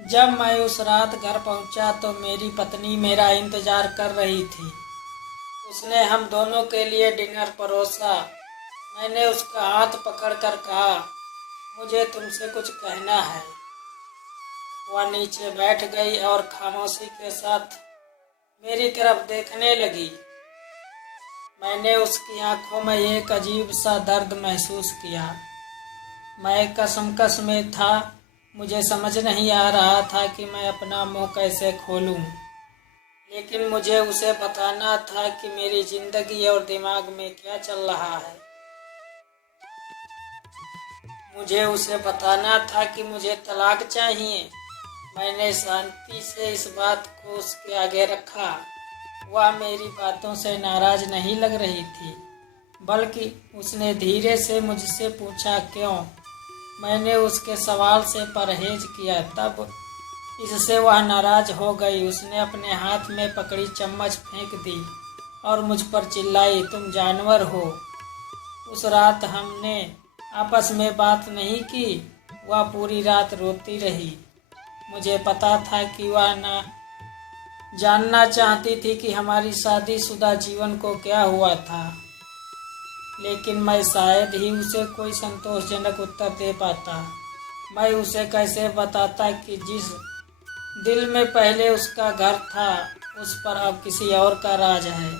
जब मैं उस रात घर पहुंचा तो मेरी पत्नी मेरा इंतजार कर रही थी। उसने हम दोनों के लिए डिनर परोसा। मैंने उसका हाथ पकड़कर कहा, मुझे तुमसे कुछ कहना है। वह नीचे बैठ गई और खामोशी के साथ मेरी तरफ देखने लगी। मैंने उसकी आंखों में एक अजीब सा दर्द महसूस किया। मैं कसमकस में था। मुझे समझ नहीं आ रहा था कि मैं अपना मुंह कैसे खोलूं, लेकिन मुझे उसे बताना था कि मेरी जिंदगी और दिमाग में क्या चल रहा है। मुझे उसे बताना था कि मुझे तलाक चाहिए। मैंने शांति से इस बात को उसके आगे रखा। वह मेरी बातों से नाराज नहीं लग रही थी, बल्कि उसने धीरे से मुझसे पूछा, क्यों? मैंने उसके सवाल से परहेज किया। तब इससे वह नाराज हो गई। उसने अपने हाथ में पकड़ी चम्मच फेंक दी और मुझ पर चिल्लाई, तुम जानवर हो। उस रात हमने आपस में बात नहीं की। वह पूरी रात रोती रही। मुझे पता था कि वह ना जानना चाहती थी कि हमारी शादीशुदा जीवन को क्या हुआ था, लेकिन मैं शायद ही उसे कोई संतोषजनक उत्तर दे पाता। मैं उसे कैसे बताता कि जिस दिल में पहले उसका घर था, उस पर अब किसी और का राज है।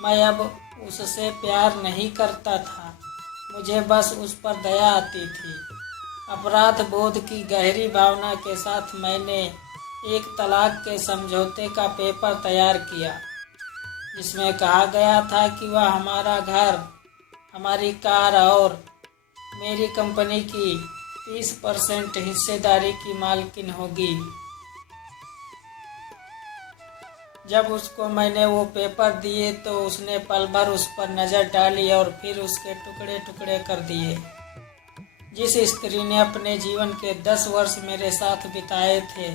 मैं अब उससे प्यार नहीं करता था, मुझे बस उस पर दया आती थी। अपराध बोध की गहरी भावना के साथ मैंने एक तलाक के समझौते का पेपर तैयार किया, जिसमें कहा गया था कि वह हमारा घर, हमारी कार और मेरी कंपनी की 30% हिस्सेदारी की मालकिन होगी। जब उसको मैंने वो पेपर दिए तो उसने पल भर उस पर नज़र डाली और फिर उसके टुकड़े टुकड़े कर दिए। जिस स्त्री ने अपने जीवन के 10 वर्ष मेरे साथ बिताए थे,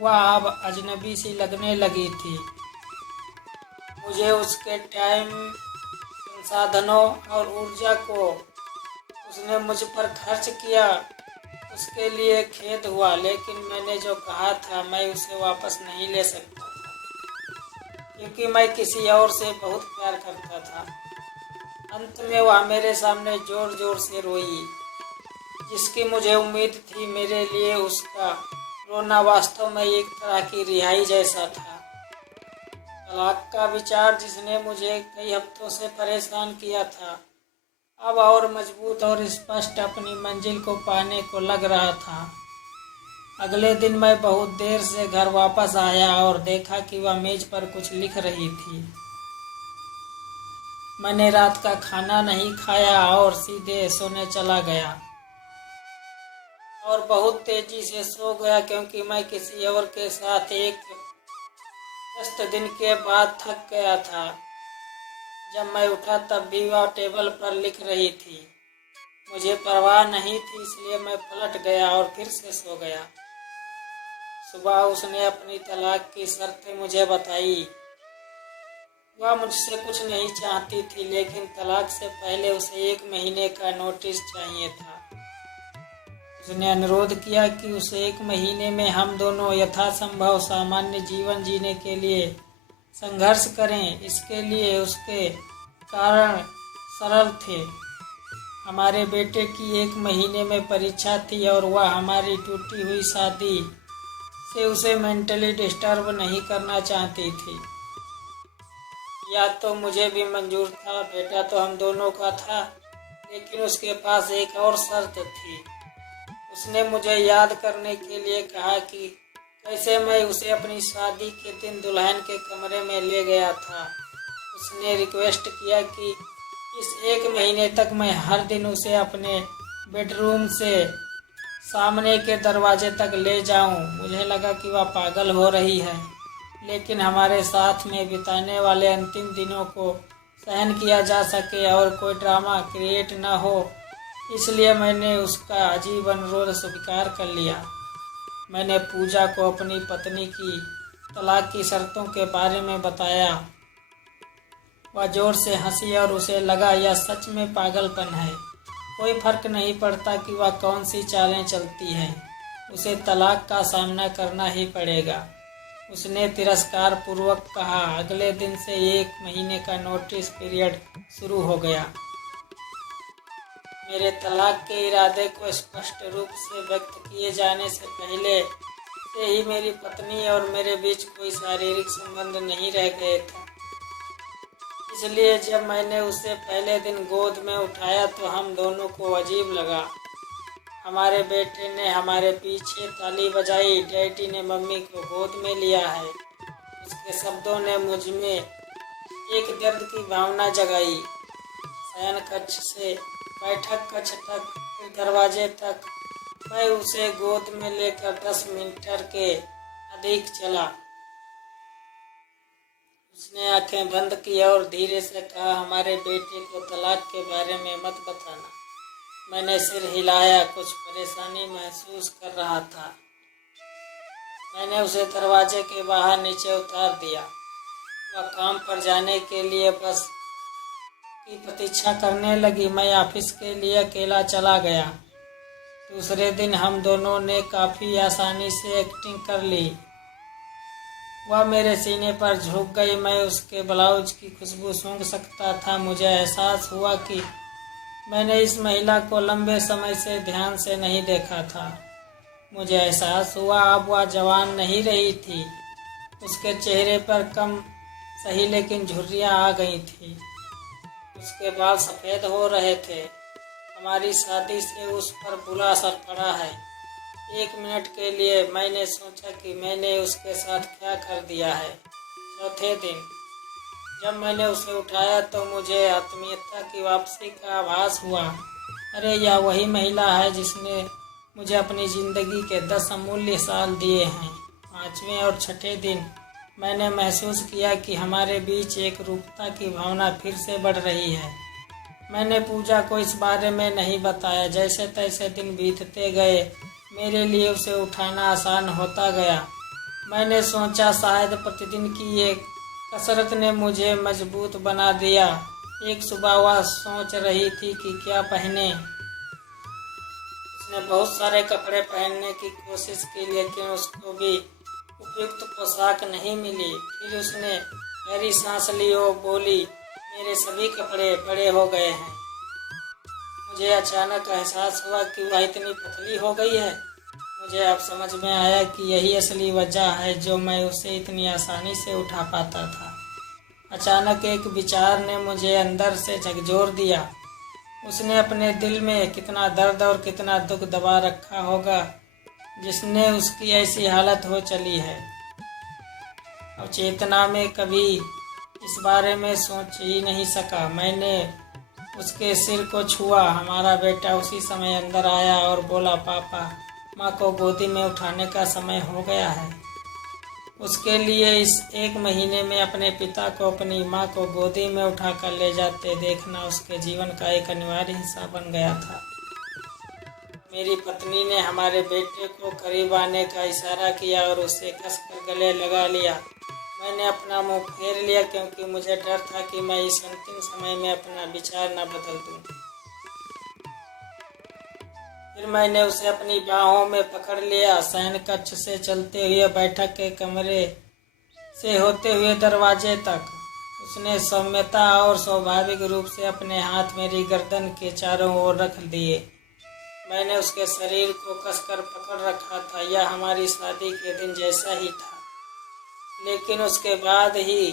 वह अब अजनबी सी लगने लगी थी। मुझे उसके टाइम, संसाधनों और ऊर्जा को उसने मुझ पर खर्च किया, उसके लिए खेद हुआ। लेकिन मैंने जो कहा था, मैं उसे वापस नहीं ले सकता था, क्योंकि मैं किसी और से बहुत प्यार करता था। अंत में वह मेरे सामने जोर जोर से रोई। जिसकी मुझे उम्मीद थी, मेरे लिए उसका रोना वास्तव में एक तरह की रिहाई जैसा था। तलाक का विचार, जिसने मुझे कई हफ्तों से परेशान किया था, अब और मजबूत और स्पष्ट अपनी मंजिल को पाने को लग रहा था। अगले दिन मैं बहुत देर से घर वापस आया और देखा कि वह मेज पर कुछ लिख रही थी। मैंने रात का खाना नहीं खाया और सीधे सोने चला गया और बहुत तेजी से सो गया, क्योंकि मैं किसी और के साथ एक व्यस्त दिन के बाद थक गया था। जब मैं उठा तब भी वह टेबल पर लिख रही थी। मुझे परवाह नहीं थी, इसलिए मैं पलट गया और फिर से सो गया। सुबह उसने अपनी तलाक की शर्तें मुझे बताई। वह मुझसे कुछ नहीं चाहती थी, लेकिन तलाक से पहले उसे 1 महीने का नोटिस चाहिए था। उसने अनुरोध किया कि उसे 1 महीने में हम दोनों यथासंभव सामान्य जीवन जीने के लिए संघर्ष करें। इसके लिए उसके कारण सरल थे। हमारे बेटे की 1 महीने में परीक्षा थी और वह हमारी टूटी हुई शादी से उसे मेंटली डिस्टर्ब नहीं करना चाहती थी। या तो मुझे भी मंजूर था, बेटा तो हम दोनों का था, लेकिन उसके पास एक और शर्त थी। उसने मुझे याद करने के लिए कहा कि कैसे मैं उसे अपनी शादी के दिन दुल्हन के कमरे में ले गया था। उसने रिक्वेस्ट किया कि इस 1 महीने तक मैं हर दिन उसे अपने बेडरूम से सामने के दरवाजे तक ले जाऊं। मुझे लगा कि वह पागल हो रही है, लेकिन हमारे साथ में बिताने वाले अंतिम दिनों को सहन किया जा सके और कोई ड्रामा क्रिएट ना हो, इसलिए मैंने उसका अजीब अनुरोध स्वीकार कर लिया। मैंने पूजा को अपनी पत्नी की तलाक की शर्तों के बारे में बताया। वह जोर से हंसी और उसे लगा यह सच में पागलपन है। कोई फर्क नहीं पड़ता कि वह कौन सी चालें चलती हैं, उसे तलाक का सामना करना ही पड़ेगा। उसने तिरस्कार पूर्वक कहा। अगले दिन से 1 महीने का नोटिस पीरियड शुरू हो गया। मेरे तलाक के इरादे को स्पष्ट रूप से व्यक्त किए जाने से पहले से ही मेरी पत्नी और मेरे बीच कोई शारीरिक संबंध नहीं रह गए थे। इसलिए जब मैंने उसे पहले दिन गोद में उठाया तो हम दोनों को अजीब लगा। हमारे बेटे ने हमारे पीछे ताली बजाई। डैडी ने मम्मी को गोद में लिया है। उसके शब्दों ने मुझ में एक दर्द की भावना जगाई। शयन कक्ष से बैठक कक्ष तक, फिर दरवाजे तक मैं उसे गोद में लेकर 10 मीटर के अधिक चला। उसने आंखें बंद की और धीरे से कहा, हमारे बेटे को तलाक के बारे में मत बताना। मैंने सिर हिलाया, कुछ परेशानी महसूस कर रहा था। मैंने उसे दरवाजे के बाहर नीचे उतार दिया। वह काम पर जाने के लिए बस की प्रतीक्षा करने लगी। मैं ऑफिस के लिए अकेला चला गया। दूसरे दिन हम दोनों ने काफ़ी आसानी से एक्टिंग कर ली। वह मेरे सीने पर झुक गई। मैं उसके ब्लाउज की खुशबू सूंघ सकता था। मुझे एहसास हुआ कि मैंने इस महिला को लंबे समय से ध्यान से नहीं देखा था। मुझे एहसास हुआ अब वह जवान नहीं रही थी। उसके चेहरे पर कम सही लेकिन झुर्रियाँ आ गई थी। उसके बाल सफ़ेद हो रहे थे। हमारी शादी से उस पर बुरा असर पड़ा है। 1 मिनट के लिए मैंने सोचा कि मैंने उसके साथ क्या कर दिया है। चौथे दिन जब मैंने उसे उठाया तो मुझे आत्मीयता की वापसी का आभास हुआ। अरे यह वही महिला है जिसने मुझे अपनी ज़िंदगी के 10 अमूल्य साल दिए हैं। 5वें और 6ठे दिन मैंने महसूस किया कि हमारे बीच एक रूपता की भावना फिर से बढ़ रही है। मैंने पूजा को इस बारे में नहीं बताया। जैसे तैसे दिन बीतते गए, मेरे लिए उसे उठाना आसान होता गया। मैंने सोचा शायद प्रतिदिन की एक कसरत ने मुझे मजबूत बना दिया। एक सुबह वह सोच रही थी कि क्या पहने। उसने बहुत सारे कपड़े पहनने की कोशिश की लेकिन उसको भी उपयुक्त पोशाक नहीं मिली। फिर उसने गहरी सांस ली और बोली, मेरे सभी कपड़े बड़े हो गए हैं। मुझे अचानक एहसास हुआ कि वह इतनी पतली हो गई है। मुझे अब समझ में आया कि यही असली वजह है जो मैं उसे इतनी आसानी से उठा पाता था। अचानक एक विचार ने मुझे अंदर से झकझोर दिया। उसने अपने दिल में कितना दर्द और कितना दुख दबा रखा होगा जिसने उसकी ऐसी हालत हो चली है। अब चेतना में कभी इस बारे में सोच ही नहीं सका। मैंने उसके सिर को छुआ। हमारा बेटा उसी समय अंदर आया और बोला, पापा, माँ को गोदी में उठाने का समय हो गया है। उसके लिए इस 1 महीने में अपने पिता को अपनी माँ को गोदी में उठाकर ले जाते देखना उसके जीवन का एक अनिवार्य हिस्सा बन गया था। मेरी पत्नी ने हमारे बेटे को करीब आने का इशारा किया और उसे कसकर गले लगा लिया। मैंने अपना मुंह फेर लिया क्योंकि मुझे डर था कि मैं इस अंतिम समय में अपना विचार न बदल दूं। फिर मैंने उसे अपनी बाहों में पकड़ लिया। शयन कक्ष से चलते हुए बैठक के कमरे से होते हुए दरवाजे तक उसने सौम्यता और स्वाभाविक रूप से अपने हाथ मेरी गर्दन के चारों ओर रख दिए। मैंने उसके शरीर को कसकर पकड़ रखा था। यह हमारी शादी के दिन जैसा ही था, लेकिन उसके बाद ही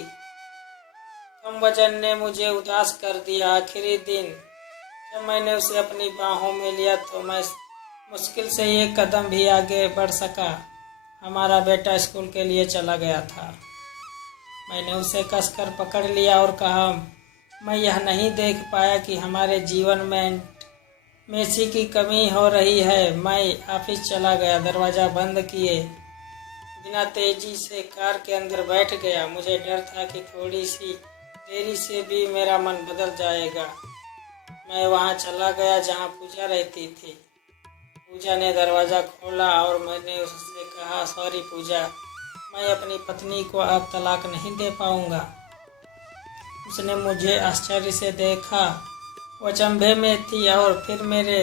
कम वजन ने मुझे उदास कर दिया। आखिरी दिन जब मैंने उसे अपनी बाहों में लिया तो मैं मुश्किल से 1 कदम भी आगे बढ़ सका। हमारा बेटा स्कूल के लिए चला गया था। मैंने उसे कसकर पकड़ लिया और कहा, मैं यह नहीं देख पाया कि हमारे जीवन में मेसी की कमी हो रही है। मैं ऑफिस चला गया, दरवाज़ा बंद किए बिना तेजी से कार के अंदर बैठ गया। मुझे डर था कि थोड़ी सी देरी से भी मेरा मन बदल जाएगा। मैं वहां चला गया जहां पूजा रहती थी। पूजा ने दरवाज़ा खोला और मैंने उससे कहा, सॉरी पूजा, मैं अपनी पत्नी को अब तलाक नहीं दे पाऊंगा। उसने मुझे आश्चर्य से देखा। वो अचंभे में थी और फिर मेरे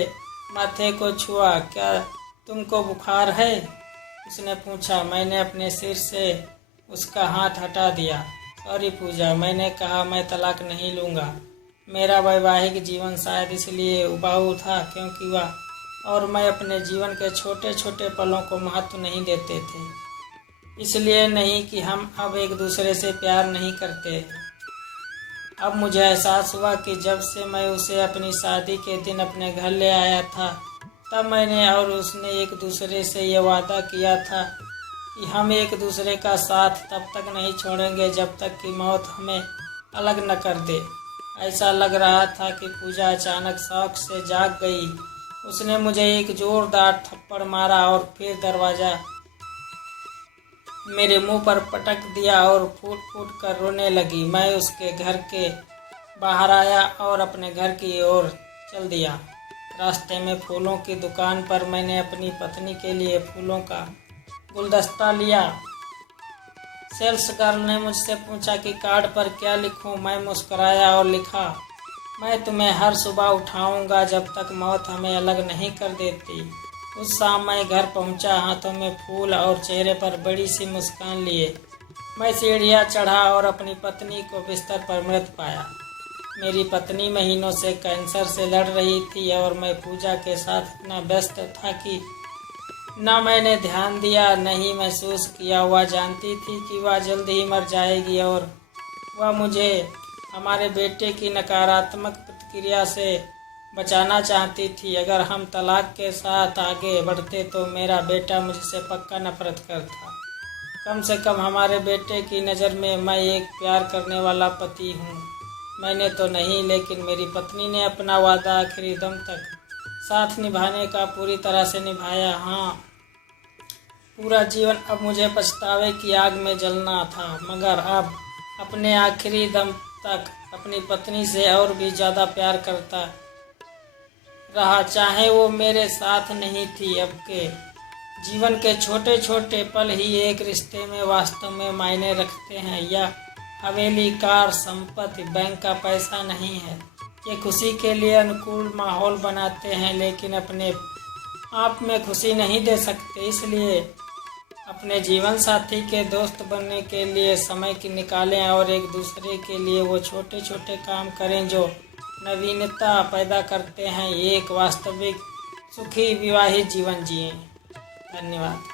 माथे को छुआ। क्या तुमको बुखार है? उसने पूछा। मैंने अपने सिर से उसका हाथ हटा दिया। सॉरी पूजा, मैंने कहा मैं तलाक नहीं लूँगा। मेरा वैवाहिक जीवन शायद इसलिए उबाऊ था क्योंकि वह और मैं अपने जीवन के छोटे छोटे पलों को महत्व नहीं देते थे। इसलिए नहीं कि हम अब एक दूसरे से प्यार नहीं करते। अब मुझे एहसास हुआ कि जब से मैं उसे अपनी शादी के दिन अपने घर ले आया था, तब मैंने और उसने एक दूसरे से ये वादा किया था कि हम एक दूसरे का साथ तब तक नहीं छोड़ेंगे जब तक कि मौत हमें अलग न कर दे। ऐसा लग रहा था कि पूजा अचानक शौक से जाग गई। उसने मुझे एक जोरदार थप्पड़ मारा और फिर दरवाज़ा मेरे मुंह पर पटक दिया और फूट फूट कर रोने लगी। मैं उसके घर के बाहर आया और अपने घर की ओर चल दिया। रास्ते में फूलों की दुकान पर मैंने अपनी पत्नी के लिए फूलों का गुलदस्ता लिया। सेल्स गर्ल ने मुझसे पूछा कि कार्ड पर क्या लिखूं। मैं मुस्कुराया और लिखा, मैं तुम्हें हर सुबह उठाऊंगा जब तक मौत हमें अलग नहीं कर देती। उस शाम मैं घर पहुंचा, हाथों में फूल और चेहरे पर बड़ी सी मुस्कान लिए। मैं सीढ़ियाँ चढ़ा और अपनी पत्नी को बिस्तर पर मृत पाया। मेरी पत्नी महीनों से कैंसर से लड़ रही थी और मैं पूजा के साथ इतना व्यस्त था कि न मैंने ध्यान दिया न ही महसूस किया। वह जानती थी कि वह जल्द ही मर जाएगी और वह मुझे हमारे बेटे की नकारात्मक प्रतिक्रिया से बचाना चाहती थी। अगर हम तलाक के साथ आगे बढ़ते तो मेरा बेटा मुझसे पक्का नफरत करता। कम से कम हमारे बेटे की नज़र में मैं एक प्यार करने वाला पति हूँ। मैंने तो नहीं, लेकिन मेरी पत्नी ने अपना वादा आखिरी दम तक साथ निभाने का पूरी तरह से निभाया। हाँ, पूरा जीवन अब मुझे पछतावे की आग में जलना था, मगर अब अपने आखिरी दम तक अपनी पत्नी से और भी ज़्यादा प्यार करता रहा, चाहे वो मेरे साथ नहीं थी। अब के जीवन के छोटे छोटे पल ही एक रिश्ते में वास्तव में मायने रखते हैं। या हवेली, कार, संपत्ति, बैंक का पैसा नहीं है। ये खुशी के लिए अनुकूल माहौल बनाते हैं, लेकिन अपने आप में खुशी नहीं दे सकते। इसलिए अपने जीवन साथी के दोस्त बनने के लिए समय की निकालें और एक दूसरे के लिए वो छोटे छोटे काम करें जो नवीनता पैदा करते हैं। एक वास्तविक सुखी विवाहित जीवन जिएं। धन्यवाद।